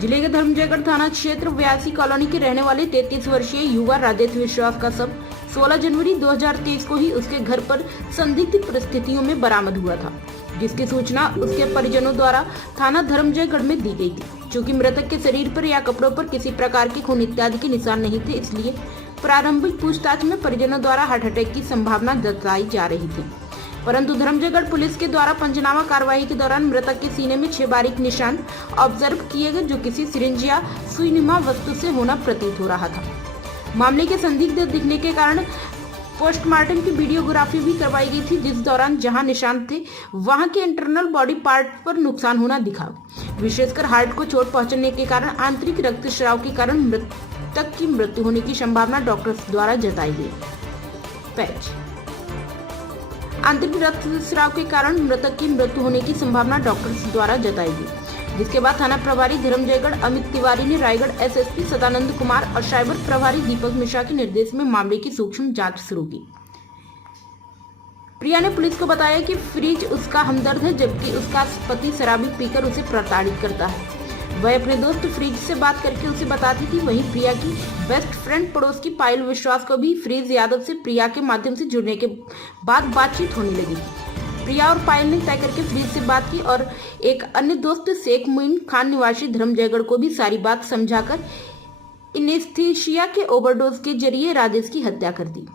जिले के धर्मजयगढ़ थाना क्षेत्र व्यासी कॉलोनी के रहने वाले 33 वर्षीय युवा राजेश विश्वास का शव 16 जनवरी 2023 को ही उसके घर पर संदिग्ध परिस्थितियों में बरामद हुआ था, जिसकी सूचना उसके परिजनों द्वारा थाना धर्मजयगढ़ में दी गई थी। चूँकि मृतक के शरीर पर या कपड़ों पर किसी प्रकार के खून इत्यादि के निशान नहीं थे, इसलिए प्रारंभिक पूछताछ में परिजनों द्वारा हार्ट अटैक की संभावना जताई जा रही थी। परंतु धर्मजयगढ़ पुलिस के द्वारा पंचनामा कार्रवाई के दौरान मृतक के सीने में 6 बारीक निशान ऑब्जर्व किए गए, जो किसी सिरिंज या सुईनुमा वस्तु से होना प्रतीत हो रहा था। मामले के संदिग्ध दिखने के कारण पोस्टमार्टम की वीडियोग्राफी भी करवाई गई थी, जिस दौरान जहां निशान थे वहां के इंटरनल बॉडी पार्ट पर नुकसान होना दिखा। विशेषकर हार्ट को चोट पहुंचने के कारण आंतरिक रक्तस्राव के कारण मृतक की मृत्यु होने की संभावना डॉक्टर्स द्वारा जताई गई। आंतरिक रक्तस्राव के कारण मृतक की मृत्यु होने की संभावना डॉक्टर्स द्वारा जताई गई, जिसके बाद थाना प्रभारी धर्मजयगढ़ अमित तिवारी ने रायगढ़ एसएसपी सदानंद कुमार और साइबर प्रभारी दीपक मिश्रा के निर्देश में मामले की सूक्ष्म जांच शुरू की। प्रिया ने पुलिस को बताया कि फ्रिज उसका हमदर्द है, जबकि उसका पति शराबी पीकर उसे प्रताड़ित करता है। वह अपने दोस्त फ्रिज से बात करके उसे बताती थी। वहीं प्रिया की बेस्ट फ्रेंड पड़ोस की पायल विश्वास को भी फ्रिज यादव से प्रिया के माध्यम से जुड़ने के बाद बातचीत होने लगी। प्रिया और पायल ने तय करके फ्रिज से बात की और एक अन्य दोस्त शेख मुइन खान निवासी धर्मजयगढ़ को भी सारी बात समझाकर एनेस्थीसिया के ओवरडोज के जरिए राजेश की हत्या कर दी।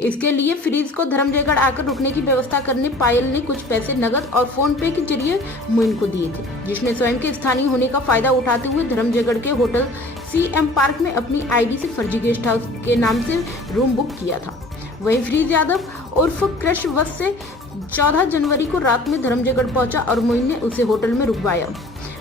इसके लिए फ्रिज को धर्मजयगढ़ आकर रुकने की व्यवस्था करने पायल ने कुछ पैसे नगद और फोन पे के जरिए मुइन को दिए थे, जिसने स्वयं के स्थानीय होने का फायदा उठाते हुए धर्मजयगढ़ के होटल CM पार्क में अपनी आईडी से फर्जी गेस्ट हाउस के नाम से रूम बुक किया था। वहीं फ्रिज यादव उर्फ क्रश वश से 14 जनवरी को रात में धर्मजयगढ़ पहुंचा और मुइन ने उसे होटल में रुकवाया।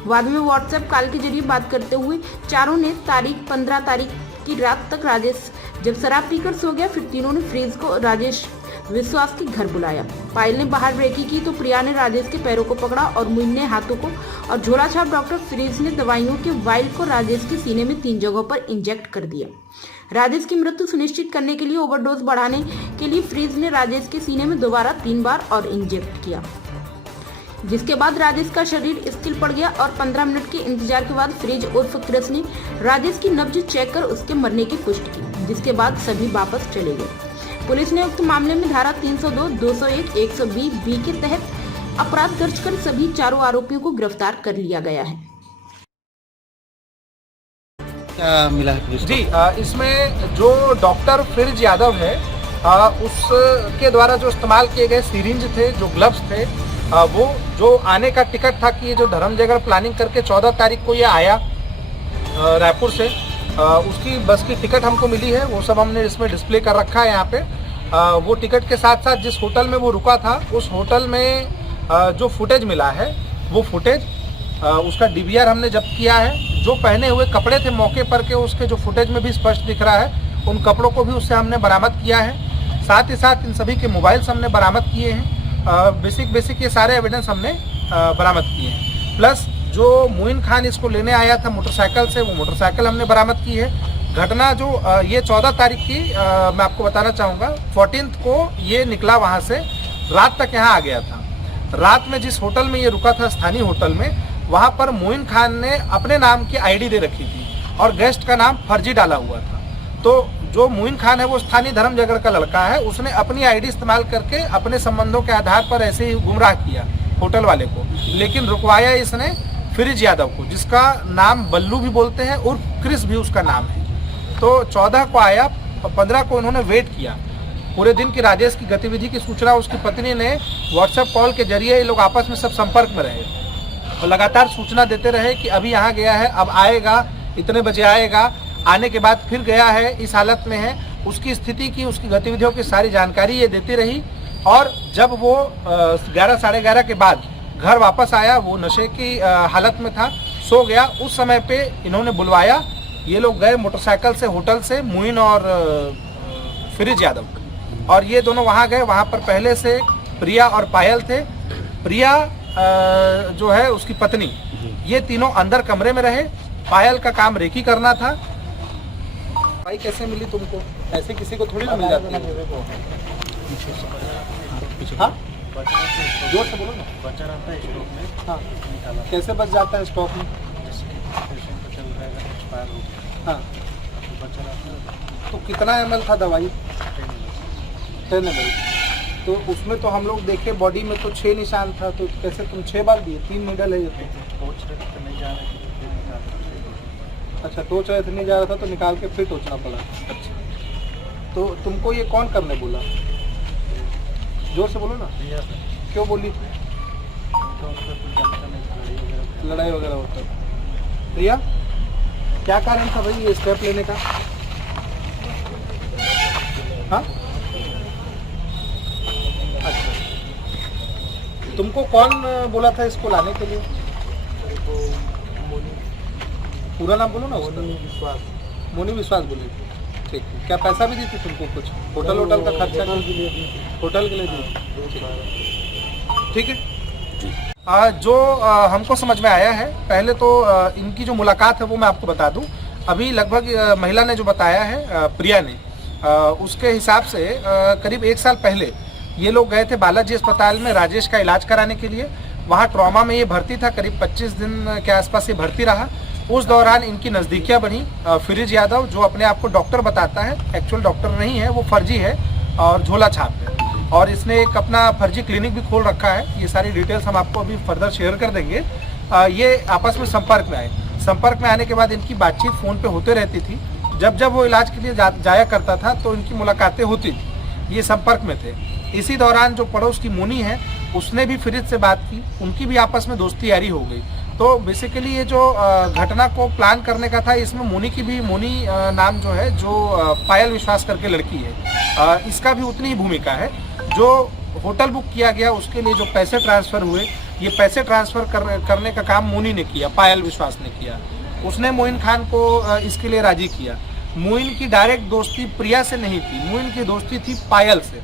बाद में व्हाट्सएप कॉल के जरिए बात करते हुए चारों ने 15 तारीख की रात तक राजेश जब शराब पीकर सो गया, फिर तीनों ने फ्रिज को राजेश विश्वास के घर बुलाया। पायल ने बाहर ब्रेकी की तो प्रिया ने राजेश के पैरों को पकड़ा और मुइन ने हाथों को और झोला छाप डॉक्टर फ्रिज ने दवाइयों के वाइल को राजेश के सीने में 3 जगहों पर इंजेक्ट कर दिया। राजेश की मृत्यु सुनिश्चित करने के लिए ओवरडोज बढ़ाने के लिए फ्रिज ने राजेश के सीने में दोबारा 3 बार और इंजेक्ट किया, जिसके बाद राजेश का शरीर स्थिर पड़ गया और 15 मिनट के इंतजार के बाद फ्रिज उर्फ क्रश ने राजेश की नब्ज चेक कर उसके मरने की पुष्टि की, जिसके बाद सभी वापस चले गए। पुलिस ने उक्त मामले में धारा 302, 201, 120B के तहत अपराध दर्ज कर सभी चारों आरोपियों को गिरफ्तार कर लिया गया है। क्या मिला है पुलिस जी? इसमें जो डॉक्टर फ्रिज यादव है उसके द्वारा जो इस्तेमाल किए गए सिरिंज थे, जो ग्लव्स थे, वो जो आने का टिकट था कि ये जो धर्मजयगढ़ प्लानिंग करके 14 तारीख को ये आया रायपुर से, उसकी बस की टिकट हमको मिली है। वो सब हमने इसमें डिस्प्ले कर रखा है यहाँ पे। वो टिकट के साथ साथ जिस होटल में वो रुका था, उस होटल में जो फुटेज मिला है, वो फुटेज उसका DVR हमने जब्त किया है। जो पहने हुए कपड़े थे मौके पर के, उसके जो फुटेज में भी स्पष्ट दिख रहा है, उन कपड़ों को भी उससे हमने बरामद किया है। साथ ही साथ इन सभी के मोबाइल्स हमने बरामद किए हैं। बेसिक ये सारे एविडेंस हमने बरामद किए हैं। प्लस जो मुइन खान इसको लेने आया था मोटरसाइकिल से, वो मोटरसाइकिल हमने बरामद की है। घटना जो ये 14 तारीख की मैं आपको बताना चाहूँगा, 14th को ये निकला वहाँ से, रात तक यहाँ आ गया था। रात में जिस होटल में ये रुका था, स्थानीय होटल में, वहाँ पर मुइन खान ने अपने नाम की ID दे रखी थी और गेस्ट का नाम फर्जी डाला हुआ था। तो जो मुइन खान है वो स्थानीय धर्मजयगढ़ का लड़का है, उसने अपनी ID इस्तेमाल करके अपने संबंधों के आधार पर ऐसे ही गुमराह किया होटल वाले को, लेकिन रुकवाया इसने फ्रिज यादव को, जिसका नाम बल्लू भी बोलते हैं, उर्फ क्रिस भी उसका नाम है। तो 14 को आया, 15 को इन्होंने वेट किया। पूरे दिन की राजेश की गतिविधि की सूचना उसकी पत्नी ने व्हाट्सएप कॉल के जरिए, ये लोग आपस में सब संपर्क में रहे और लगातार सूचना देते रहे कि अभी यहाँ गया है, अब आएगा, इतने बजे आएगा। आने के बाद फिर गया है, इस हालत में है। उसकी स्थिति की, उसकी गतिविधियों की सारी जानकारी ये देती रही और जब वो 11 साढ़े 11 के बाद घर वापस आया, वो नशे की हालत में था, सो गया। उस समय पे इन्होंने बुलवाया, ये लोग गए मोटरसाइकिल से होटल से, मुइन और फ्रिज यादव, और ये दोनों वहाँ गए। वहाँ पर पहले से प्रिया और पायल थे। प्रिया जो है उसकी पत्नी, ये तीनों अंदर कमरे में रहे। पायल का काम रेकी करना था। भाई कैसे मिली तुमको? ऐसे किसी को थोड़ी ना मिल जाती है। हाँ? जोर से बोलो ना। बचा रहता है स्टॉक में। हाँ, कैसे बच जाता है स्टॉक में? एक्सपायर हो गया। हाँ, बचा रहा। तो कितना ml था दवाई? 10 ml। तो उसमें तो हम लोग देखे बॉडी में तो 6 निशान था, तो कैसे तुम 6 बार दिए? 3 नीडल है ये तो। नहीं जा रहा अच्छा, टोच रहे थे नहीं जा रहा था तो निकाल के फिर टोचना पड़ा। अच्छा, तो तुमको ये कौन करने बोला? जोर से बोलो ना। क्यों बोली? लड़ाई वगैरह होता है। प्रिया, क्या कारण था भाई ये स्टेप लेने का? हाँ, अच्छा, तुमको कौन बोला था इसको लाने के लिए? पूरा नाम बोलो ना। मोनी विश्वास बोले थे। ठीक है। क्या पैसा भी दी थी तुमको कुछ? होटल का खर्चा? होटल के लिए दी। ठीक है। जो हमको समझ में आया है, पहले तो इनकी जो मुलाकात है वो मैं आपको बता दूं। अभी लगभग महिला ने जो बताया है, प्रिया ने, उसके हिसाब से करीब 1 साल पहले ये लोग गए थे बालाजी अस्पताल में राजेश का इलाज कराने के लिए। वहाँ ट्रॉमा में ये भर्ती था, करीब 25 दिन के आसपास ये भर्ती रहा। उस दौरान इनकी नज़दीकियाँ बनी। फिरिज यादव जो अपने आप को डॉक्टर बताता है, एक्चुअल डॉक्टर नहीं है, वो फर्जी है और झोला छाप है, और इसने एक अपना फर्जी क्लिनिक भी खोल रखा है। ये सारी डिटेल्स हम आपको अभी फर्दर शेयर कर देंगे। ये आपस में संपर्क में आए। संपर्क में आने के बाद इनकी बातचीत फ़ोन पे होते रहती थी। जब वो इलाज के लिए जाया करता था तो इनकी मुलाकातें होती थी। ये संपर्क में थे। इसी दौरान जो पड़ोस की मोनी है, उसने भी फिरिज से बात की। उनकी भी आपस में दोस्ती यारी हो गई। तो बेसिकली ये जो घटना को प्लान करने का था, इसमें मोनी की भी, मोनी नाम जो है, जो पायल विश्वास करके लड़की है, इसका भी उतनी ही भूमिका है। जो होटल बुक किया गया उसके लिए जो पैसे ट्रांसफ़र हुए, ये पैसे ट्रांसफ़र करने का काम मोनी ने किया, पायल विश्वास ने किया। उसने मोइन खान को इसके लिए राजी किया। मोइन की डायरेक्ट दोस्ती प्रिया से नहीं थी, मोइन की दोस्ती थी पायल से।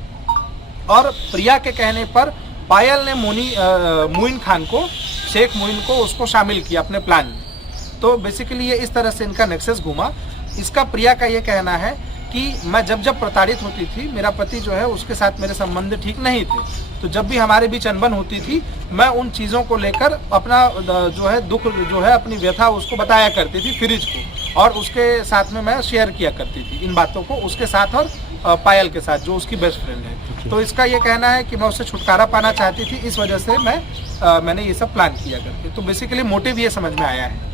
और प्रिया के कहने पर पायल ने मोइन खान को, शेख मोइन को, उसको शामिल किया अपने प्लान में। तो बेसिकली ये इस तरह से इनका नेक्सस घूमा। इसका प्रिया का ये कहना है कि मैं जब प्रताड़ित होती थी, मेरा पति जो है उसके साथ मेरे संबंध ठीक नहीं थे, तो जब भी हमारे बीच अनबन होती थी, मैं उन चीज़ों को लेकर अपना जो है दुख, जो है अपनी व्यथा, उसको बताया करती थी फिरिज को, और उसके साथ में मैं शेयर किया करती थी इन बातों को उसके साथ और पायल के साथ, जो उसकी बेस्ट फ्रेंड है। तो इसका ये कहना है कि मैं उससे छुटकारा पाना चाहती थी, इस वजह से मैंने ये सब प्लान किया करके। तो बेसिकली मोटिव ये समझ में आया है।